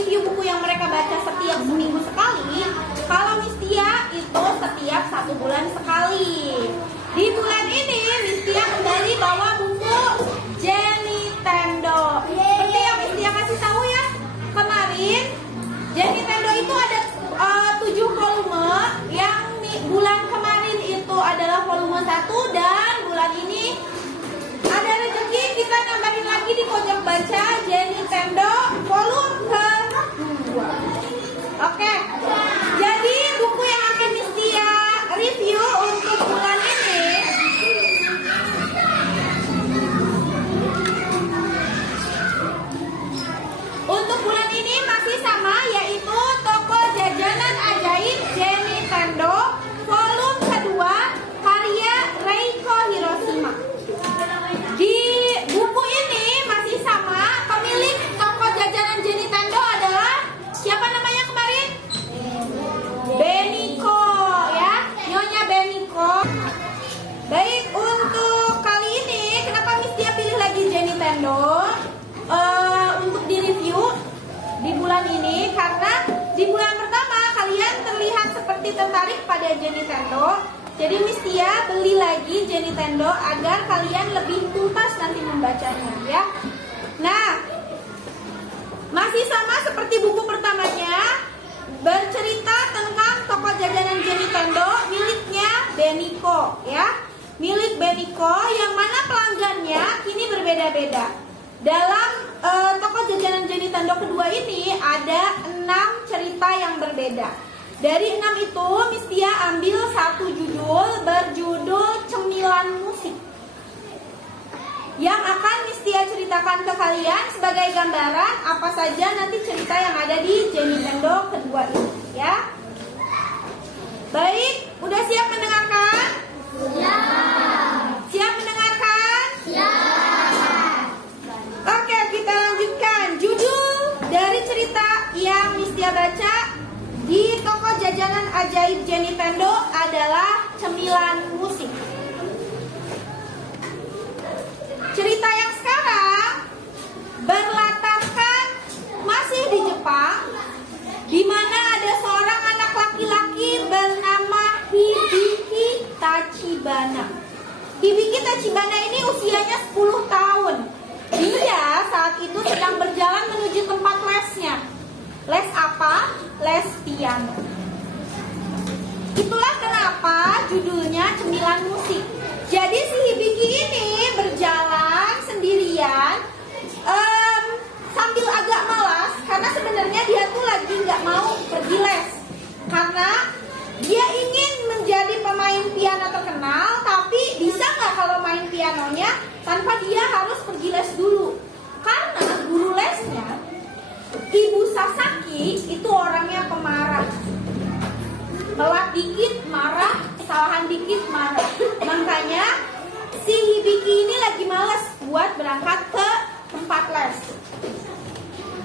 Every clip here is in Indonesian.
mereview buku yang mereka baca setiap seminggu sekali. Kalau Miss Tia itu setiap 1 bulan sekali. Di bulan ini Miss Tia kembali bawa buku Jenny Tendo. Seperti yang Miss Tia kasih tahu ya kemarin, Jenny Tendo itu ada 7 volume. Yang bulan kemarin itu adalah volume 1 dan bulan ini ada rezeki kita nambahin lagi di pojok baca Jenny Tendo volume ke-2. Oke. Jadi buku yang akan Miss Tia review untuk bulan ini masih sama, yaitu Toko Jajanan Ajaib Jenny Tendo volume kedua karya Reiko Hiroshima. Di buku ini masih sama, pemilik toko jajanan Jenny Tendo adalah siapa namanya kemarin? Beniko ya, Nyonya Beniko. Baik, untuk kali ini kenapa Miss Tia pilih lagi Jenny Tendo untuk direview di bulan ini? Karena di bulan pertama kalian terlihat seperti tertarik pada Jenny Tendo. Jadi Miss Tia beli lagi Jenny Tendo agar kalian lebih tuntas nanti membacanya ya. Nah, masih sama seperti buku pertamanya, bercerita tentang toko jajanan Jenny Tendo miliknya Beniko ya. Milik Beniko yang mana pelanggannya kini berbeda-beda. Dalam toko jajanan Jenny Tendo kedua ini ada 6 cerita yang berbeda. Dari 6 itu Miss Tia ambil satu judul berjudul Cemilan Musik yang akan Miss Tia ceritakan ke kalian sebagai gambaran apa saja nanti cerita yang ada di Jenny Tendo kedua ini ya. Baik, udah siap mendengarkan? Ya. Siap mendengarkan? Ya. Oke, kita lanjutkan. Judul dari cerita yang Miss Tia baca di toko jajanan ajaib Jenny Tendo adalah Cemilan Musik. Cerita yang sekarang berlatarkan masih di Jepang, di mana ada seorang anak laki-laki bernama Hibiki Tachibana. Hibiki Tachibana ini usianya 10 tahun. Dia saat itu sedang berjalan menuju tempat lesnya. Les apa? Les piano. Itulah kenapa judulnya Cemilan Musik. Jadi si Hibiki ini berjalan sendirian sambil agak malas karena sebenarnya dia tuh lagi nggak mau pergi les karena dia ingin menjadi pemain piano terkenal. Tapi bisa nggak kalau main pianonya tanpa dia harus pergi les dulu? Karena guru lesnya Ibu Sasaki itu orangnya pemarah. Telat dikit marah, kesalahan dikit marah. Makanya si Hibiki ini lagi males buat berangkat ke tempat les.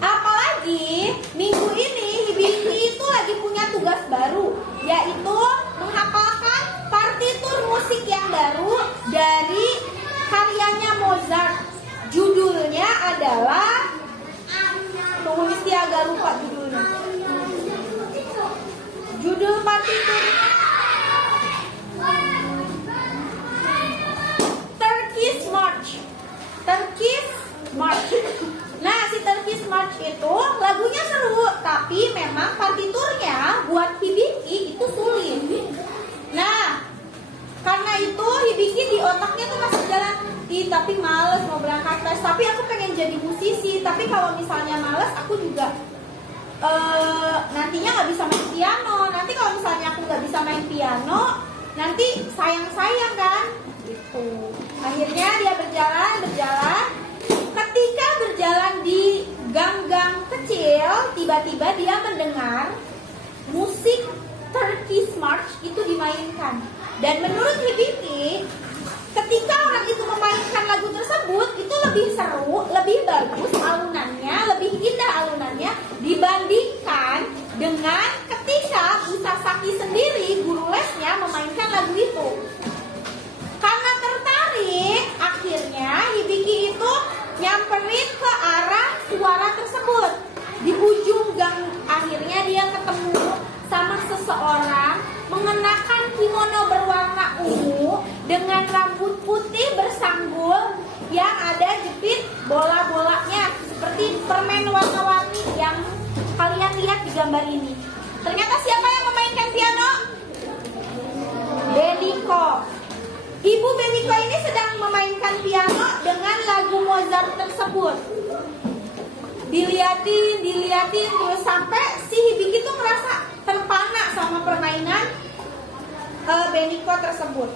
Apalagi minggu ini Hibiki itu lagi punya tugas baru, yaitu menghafalkan partitur musik yang baru dari karyanya Mozart. Judulnya adalah, tunggu Miss Tia agak lupa judulnya. Judul partiturnya Turkish March. Turkish March. Nah, si Turkish March itu lagunya seru, tapi memang partiturnya buat Hibiki itu sulit. Nah, karena itu Hibiki di otaknya tuh masih jalan, tapi males mau berangkat les. Tapi aku pengen jadi musisi. Tapi kalau misalnya males, aku juga nantinya nggak bisa main piano. Nanti kalau misalnya aku nggak bisa main piano, nanti sayang-sayang kan? Gitu. Akhirnya dia berjalan. Ketika berjalan di gang-gang kecil, tiba-tiba dia mendengar musik Turkish March itu dimainkan. Dan menurut Hibiki, ketika orang itu memainkan lagu tersebut, itu lebih seru, lebih bagus alunannya, lebih indah alunannya dibandingkan dengan ketika Bu Sasaki sendiri, guru lesnya, memainkan lagu itu. Karena tertarik, akhirnya Hibiki itu nyamperin ke arah suara tersebut. Di ujung seseorang mengenakan kimono berwarna ungu dengan rambut putih bersanggul yang ada jepit bola-bolanya seperti permen warna-warni yang kalian lihat di gambar ini. Ternyata siapa yang memainkan piano? Beniko. Ibu Beniko ini sedang memainkan piano dengan lagu Mozart tersebut. Diliatin terus sampai si Hibiki tuh ngerasa terpana sama permainan Beniko tersebut.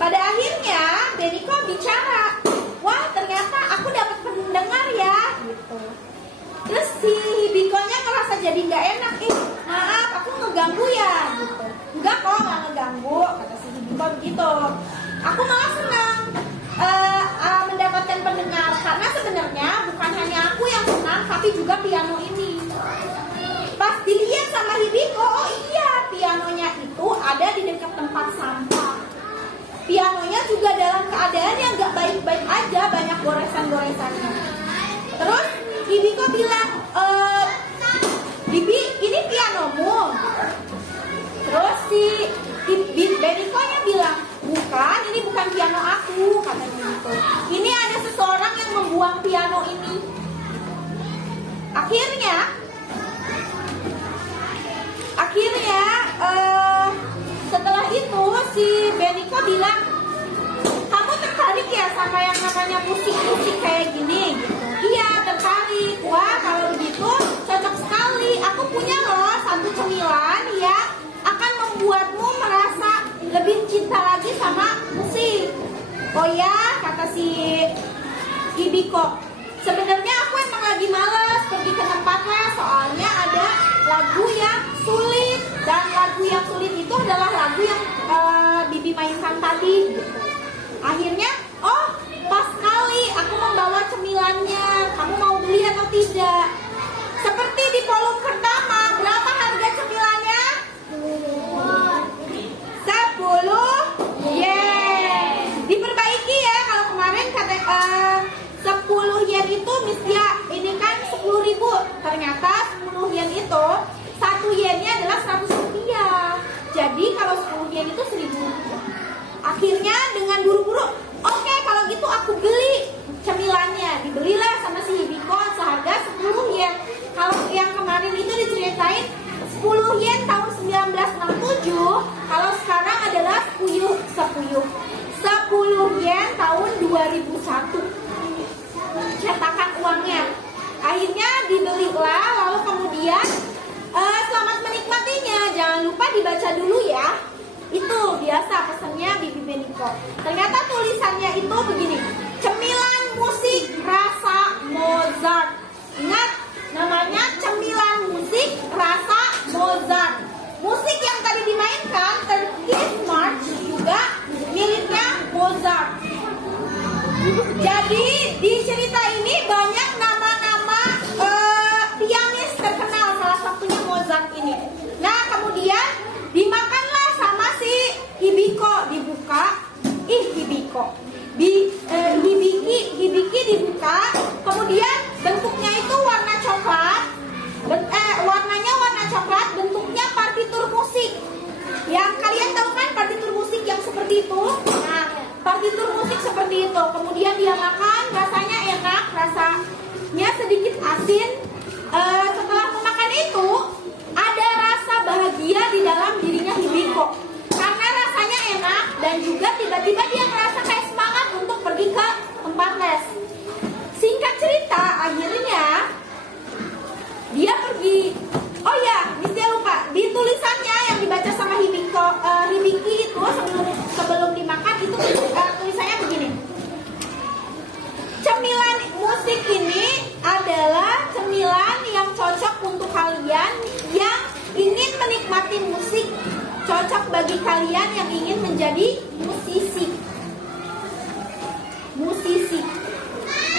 Pada akhirnya Beniko bicara, wah ternyata aku dapat pendengar ya, gitu. Terus si Hibikonya ngerasa jadi nggak enak, maaf aku ngeganggu ya, gitu. Enggak kok, nggak ngeganggu, kata si Hibiko begitu. Aku malah senang mendapatkan pendengar karena sebenarnya bukan hanya aku yang senang, tapi juga piano ini. Pas dilihat sama Hibiko, oh iya pianonya itu ada di dekat tempat sampah. Pianonya juga dalam keadaan yang gak baik-baik aja, banyak goresan-goresannya. Terus Hibiko bilang, Bibi ini pianomu? Terus si Benikonya bilang, bukan, ini bukan piano aku, katanya gitu. Ini ada seseorang yang membuang piano ini. Akhirnya setelah itu si Beniko bilang, kamu tertarik ya sama yang namanya musik-musik kayak gini? Gitu. Iya tertarik. Wah kalau begitu cocok sekali. Aku punya loh satu cemilan yang akan membuatmu merasa lebih cinta lagi sama musik. Oh ya, kata si Hibiko, sebenarnya aku emang lagi malas pergi ke tempat les, soalnya ada lagu yang sulit, dan lagu yang sulit itu adalah lagu yang Bibi mainkan tadi, gitu. Akhirnya, oh pas sekali aku membawa cemilannya, kamu mau beli atau tidak? Seperti di volume pertama, berapa harga cemilannya? 10 yen. Diperbaiki ya, kalau kemarin kata 10 yen itu Mistia ini kan 10.000. Ternyata 10 yen itu 1 yennya adalah 100 rupiah. Jadi kalau 10 yen itu 1.000 rupiah. Akhirnya dengan buru-buru, oke, kalau gitu aku beli cemilannya. Dibelilah sama si Hibiko seharga 10 yen. Kalau yang kemarin itu diceritain 10 yen tahun 1967, kalau sekarang adalah 10 yen tahun 2001. Cetakan uangnya. Akhirnya dibelilah, lalu kemudian selamat menikmatinya. Jangan lupa dibaca dulu ya. Itu biasa pesannya Bibi Beniko. Ternyata tulisannya itu begini, cemilan musik rasa Mozart. Ingat, namanya cemilan musik rasa Mozart. Musik yang tadi dimainkan, Turkish March, juga miliknya Mozart. Jadi di cerita ini banyak nama-nama pianis terkenal, salah satunya Mozart ini. Nah kemudian dimakanlah sama si Hibiko, dibuka, Hibiki dibuka, kemudian bentuknya itu warna coklat, warnanya warna coklat, bentuknya partitur musik. Yang kalian tahu kan partitur musik yang seperti itu? Nah, partitur musik seperti itu. Kemudian dia makan, rasanya enak, rasanya sedikit asin. Setelah memakan itu, ada rasa bahagia di dalam dirinya Hibiko. Karena rasanya enak dan juga tiba-tiba dia merasa kayak semangat untuk pergi ke tempat les. Singkat cerita, akhirnya dia pergi. Oh ya, Mistia lupa, di tulisannya yang dibaca sama Hibiki itu sebelum dimakan itu tulisannya begini. Cemilan musik ini adalah cemilan yang cocok untuk kalian yang ingin menikmati musik, cocok bagi kalian yang ingin menjadi musisi.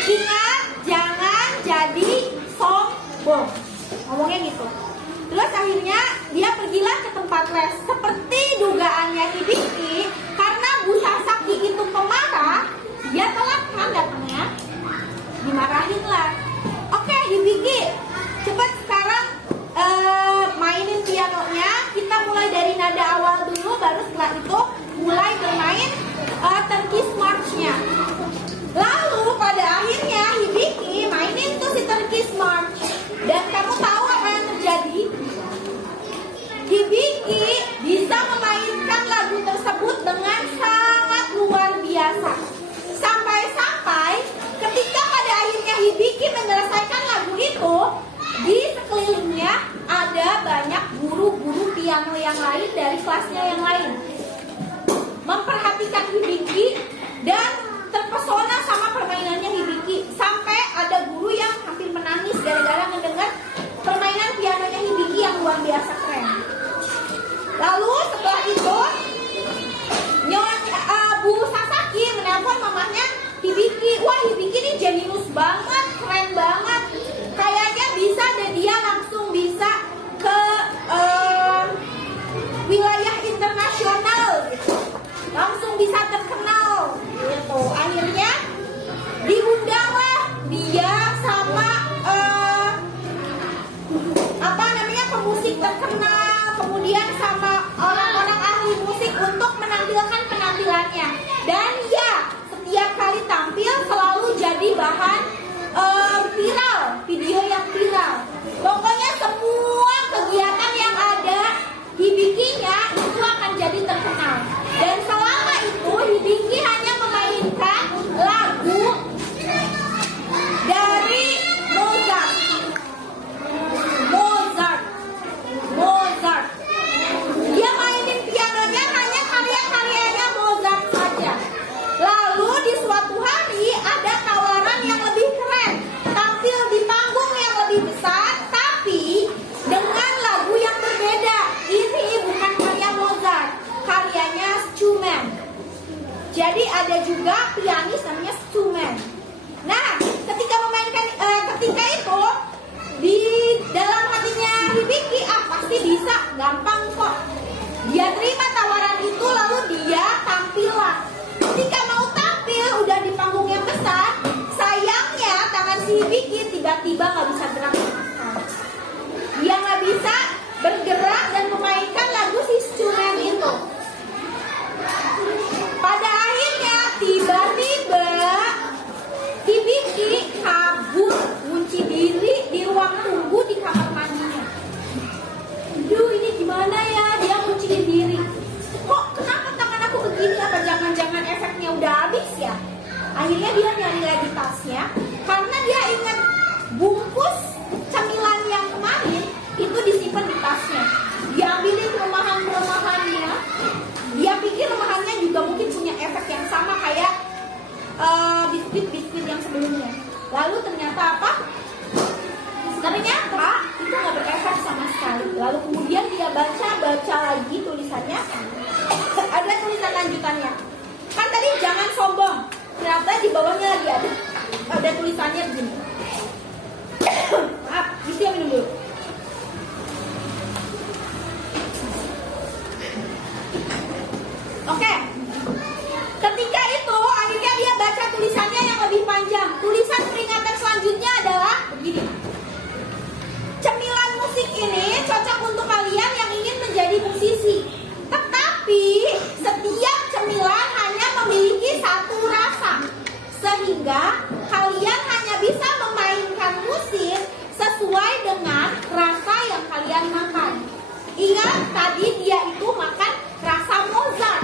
Ingat, jangan jadi sombong. Ngomongnya gitu. Terus akhirnya dia pergilah ke tempat les. Seperti dugaannya Hibiki, karena Bu Sasaki itu pemarah, dia telat kan datangnya. Dimarahin lah. Oke Hibiki, cepat sekarang mainin pianonya. Kita mulai di sekelilingnya ada banyak guru-guru piano yang lain dari kelasnya yang lain. Memperhatikan Hibiki dan terpesona sama permainannya Hibiki. Sampai ada guru yang hampir menangis gara-gara mendengar permainan pianonya Hibiki yang luar biasa keren. Lalu setelah itu Bu Sasaki menelpon mamanya Hibiki. Wah, Hibiki ini jenius banget, keren banget. Kayaknya bisa deh dia langsung bisa ke wilayah internasional gitu. Langsung bisa terkenal gitu. Akhirnya diundanglah dia sama pemusik terkenal, kemudian sama orang-orang ahli musik untuk menampilkan penampilannya. Dan ya, setiap kali tampil selalu jadi bahan viral, video yang viral. Pokoknya semua kegiatan yang ada Hibikinya itu akan jadi terkenal. Dan selama itu Hibiki hanya memainkan lagu dari Mozart. Dia mainin pianonya hanya karya-karyanya Mozart saja. Lalu di suatu hari ada tawaran yang lebih keren, tampil di panggung yang lebih besar, tapi dengan lagu yang berbeda. Ini bukan karya Mozart, karyanya Schumann. Jadi ada juga pianis namanya Schumann. Nah, ketika itu di dalam hatinya Hibiki, pasti bisa, gampang kok. Dia terima tawaran itu, lalu dia tampillah. Ketika mau tampil udah di panggung yang besar, sayangnya tangan si Hibiki tiba-tiba nggak bisa gerak sama sekali. Dia nggak bisa bergerak dan memainkan lagu si Schumann itu. Pada akhirnya tiba-tiba Hibiki kabur, kunci diri di ruang tunggu di kamar mandinya. Aduh, ini gimana ya? Dia kunciin diri. Kok kenapa tangan aku begini? Apa jangan-jangan efeknya udah habis ya? Akhirnya dia nyari lagi tasnya, karena dia ingat bungkus cemilan yang kemarin itu disimpan di tasnya. Dia ambilin rumahan-rumahannya. Dia pikir rumahannya juga mungkin punya efek yang sama kayak biskuit-biskuit yang sebelumnya. Lalu ternyata apa? Ternyata itu nggak berefek sama sekali. Lalu kemudian dia baca lagi tulisannya. Ada tulisan lanjutannya. Kan tadi jangan sombong. Ternyata di bawahnya lagi ada tulisannya begini. Maaf, bisa minum dulu. Oke. Ketika itu akhirnya dia baca tulisannya yang lebih panjang. Tulisan peringatan selanjutnya adalah begini. Cemilan musik ini cocok untuk kalian yang ingin menjadi musisi. Tetapi setiap cemilan hanya memiliki satu rasa. Sehingga kalian hanya bisa memainkan musik sesuai dengan rasa yang kalian makan. Ingat tadi dia itu makan rasa Mozart.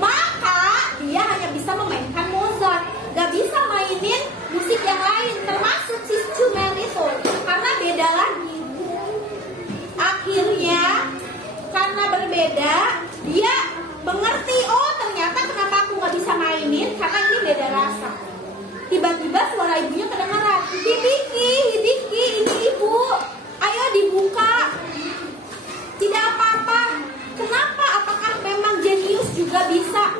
Maka dia hanya bisa memainkan Mozart, gak bisa mainin musik yang lain, termasuk si Schumann itu, karena beda lagi. Akhirnya karena berbeda, dia mengerti, oh ternyata kenapa aku gak bisa mainin, karena ini beda rasa. Tiba-tiba suara ibunya kedengaran, Hibiki, ini ibu, ayo dibuka. Tidak apa-apa. Kenapa? Apakah memang jenius juga bisa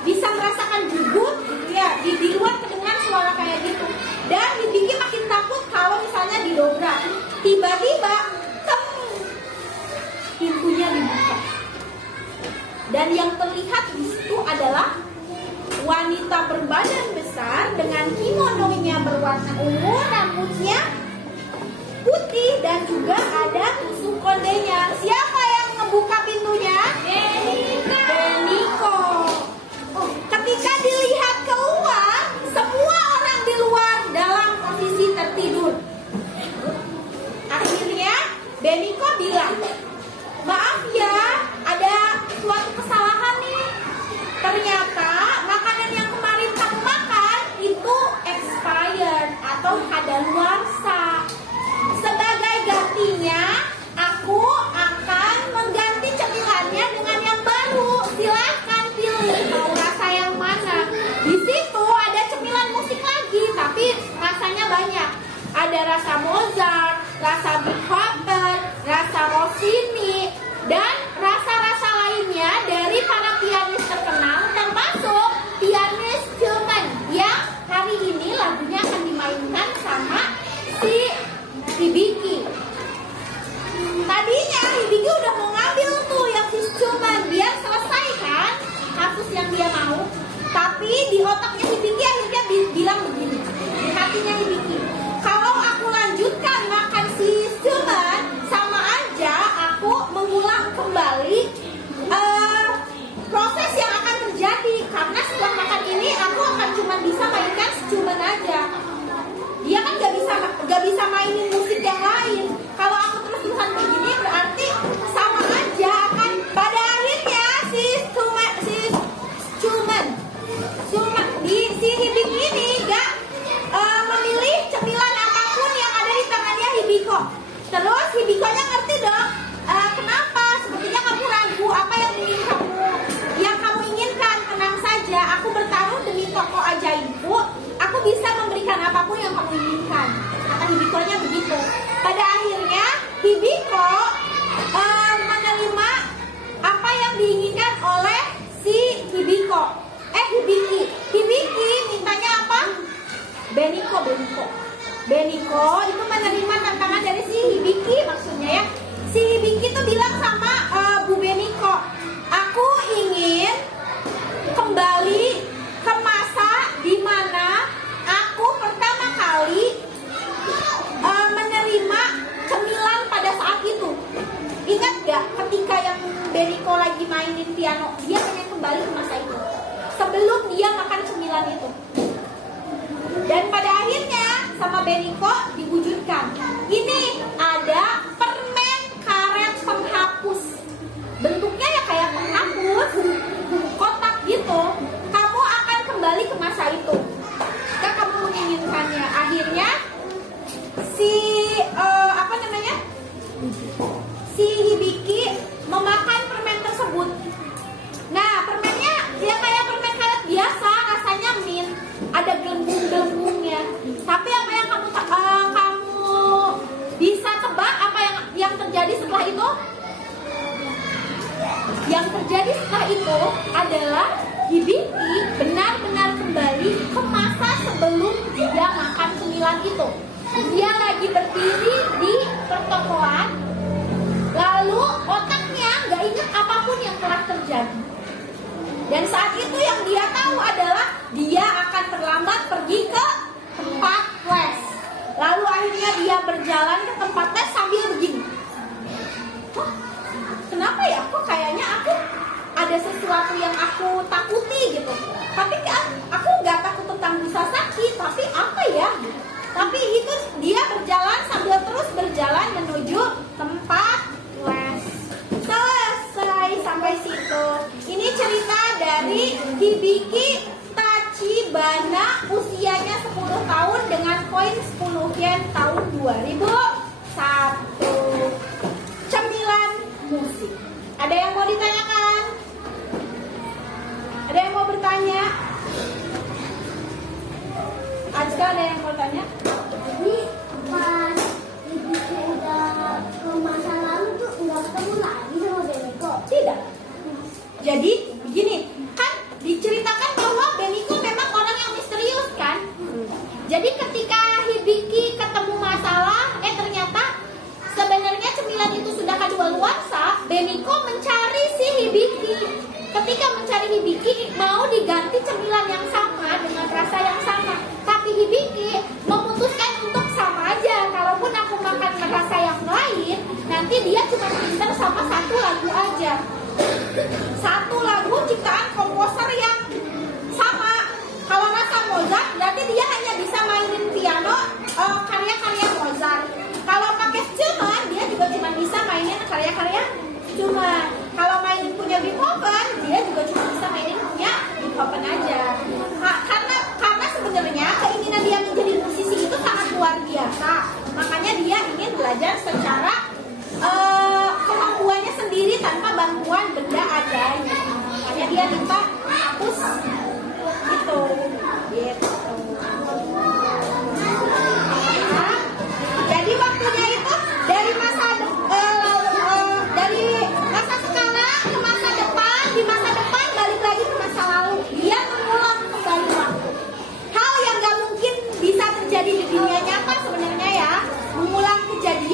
bisa merasakan gugut ya di luar kedengar suara kayak gitu. Dan Hibiki makin takut kalau misalnya didobrak. Tiba-tiba pintunya dibuka. Dan yang terlihat di situ adalah wanita berbadan besar dengan kimononya berwarna ungu, rambutnya putih dan juga ada tusuk kondenya. Siapa yang ngebuka pintunya? Beniko. Ketika dilihat keluar, semua orang di luar dalam posisi tertidur. Akhirnya Beniko bilang, maaf ya, ada suatu kesalahan nih. Ternyata makanan yang kemarin kamu makan itu expired atau kadaluarsa. Hibiki. Tadinya Hibiki udah mau ngambil tuh yang si Cuman biar selesai kan kasus yang dia mau. Tapi di otaknya Hibiki akhirnya bilang begini, di hatinya Hibiki, kalau aku lanjutkan makan si Cuman, sama aja aku mengulang kembali proses yang akan terjadi. Karena setelah makan ini aku akan cuma bisa mainkan si Cuman aja. Dia kan gak bisa mainin musik yang lain. Kalau aku terus-terusan begini berarti sama aja kan. Pada akhirnya si Hibiki ini gak memilih cemilan apapun yang ada di tangannya Hibiko. Terus Hibikonya ngerti dong, kenapa? Sepertinya kamu ragu, apa yang kamu inginkan. Tenang saja, aku bertaruh demi toko ajaibku, aku bisa memberikan apapun yang kamu inginkan. Kata Hibikonya begitu. Pada akhirnya Hibiko menerima apa yang diinginkan oleh si Hibiki. Hibiki mintanya apa? Beniko itu menerima tantangan dari si Hibiki, maksudnya ya. Si Hibiki tuh bilang sama Bu Beniko, aku ingin kembali ke masa di mana aku pertama kali menerima cemilan pada saat itu. Ingat gak ketika yang Beniko lagi mainin piano, dia pengen kembali ke masa itu sebelum dia makan cemilan itu. Dan pada akhirnya sama Beniko diwujudkan. Ini ada permen karet penghapus. Bentuknya ya kayak penghapus, kotak gitu. Kamu akan kembali ke masa itu jika kamu menginginkannya. Akhirnya si Hibiki memakan permen tersebut. Nah, permennya ya kayak permen karet biasa, rasanya mint, ada gelembung-gelembungnya. Tapi apa yang kamu bisa tebak apa yang terjadi setelah itu? Yang terjadi setelah itu adalah Hibiki benar-benar kembali ke masa sebelum dia makan cemilan itu. Dia lagi berdiri di pertokoan, lalu otaknya nggak ingat apapun yang telah terjadi. Dan saat itu yang dia tahu adalah dia akan terlambat pergi ke tempat les. Lalu akhirnya dia berjalan ke tempat les sambil begini. Kenapa ya? Kok kayaknya aku ada sesuatu yang aku takuti gitu. Tapi aku nggak takut tentang busa sakit. Tapi apa ya? Tapi itu dia berjalan sambil terus berjalan menuju tempat les. Selesai sampai situ. Ini cerita dari Hibiki Tachibana, usianya 10 tahun dengan koin 10 yen tahun 2001. Cemilan musik. Ada yang mau ditanyakan? Ada yang mau bertanya? Azka, ada yang mau tanya? Jadi pas Hibiki udah ke masa lalu tuh nggak ketemu lagi sama Beniko? Tidak. Jadi begini, kan diceritakan bahwa Beniko memang orang yang misterius kan. Jadi ketika Hibiki ketemu masalah, ternyata sebenarnya cemilan itu sudah kadaluarsa. Beniko mencari si Hibiki. Ketika mencari Hibiki, mau diganti cemilan yang sama dengan rasa yang sama. Tapi Hibiki memutuskan untuk sama aja. Kalaupun aku makan rasa yang lain, nanti dia cuma pinter sama satu lagu aja. Satu lagu ciptaan komposer yang sama. Kalau rasa Mozart, berarti dia hanya bisa mainin piano karya-karya Mozart. Kalau pakai Schumann, dia juga cuma bisa mainin karya-karya Schumann. Kalau mainin punya Beethoven, dia juga cuma bisa mainin punya Beethoven aja. Karena sebenarnya keinginan dia menjadi musisi itu sangat luar biasa. Makanya dia ingin belajar secara kemampuannya sendiri tanpa bantuan benda adanya. Makanya dia minta hapus gitu. Nah, jadi waktunya itu dari masa sekarang ke masa depan, di masa depan balik lagi ke masa lalu. Dia mengulang kembali waktu. Hal yang gak mungkin bisa terjadi di dunia nyata sebenarnya ya, mengulang kejadian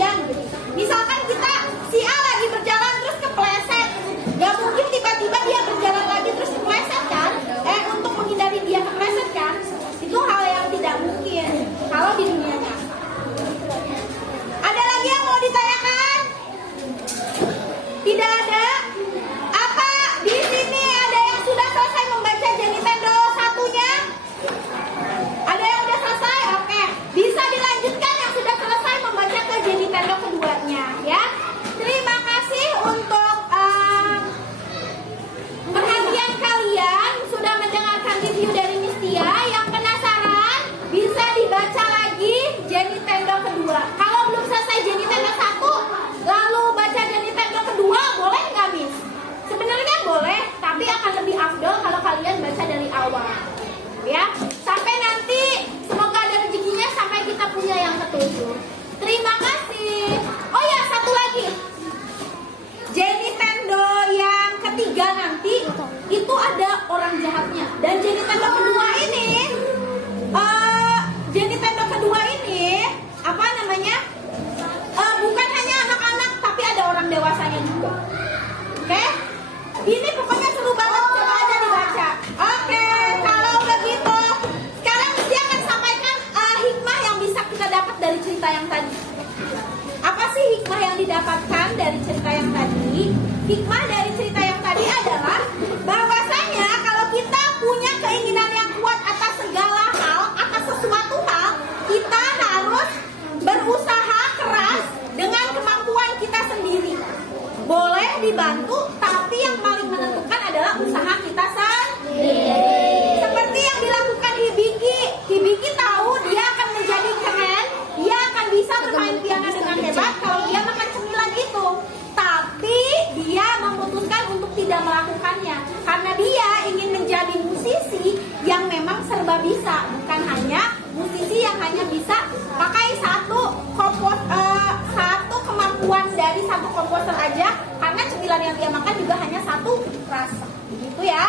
didapatkan dari cerita yang tadi, hikmah dari cerita yang tadi adalah bahwasanya kalau kita punya keinginan yang kuat atas segala hal, atas sesuatu hal, kita harus berusaha keras dengan kemampuan kita sendiri. Boleh dibantu, tapi yang paling menentukan adalah usaha kita sendiri. Seperti yang dilakukan Hibiki. Hibiki tahu dia akan menjadi keren, dia akan bisa bermain piano dengan hebat kalau dia makan cemilan itu. Tapi dia memutuskan untuk tidak melakukannya karena dia ingin menjadi musisi yang memang serba bisa, bukan hanya musisi yang hanya bisa pakai satu kemampuan dari satu komposer aja, karena cemilan yang dia makan juga hanya satu rasa. Begitu ya.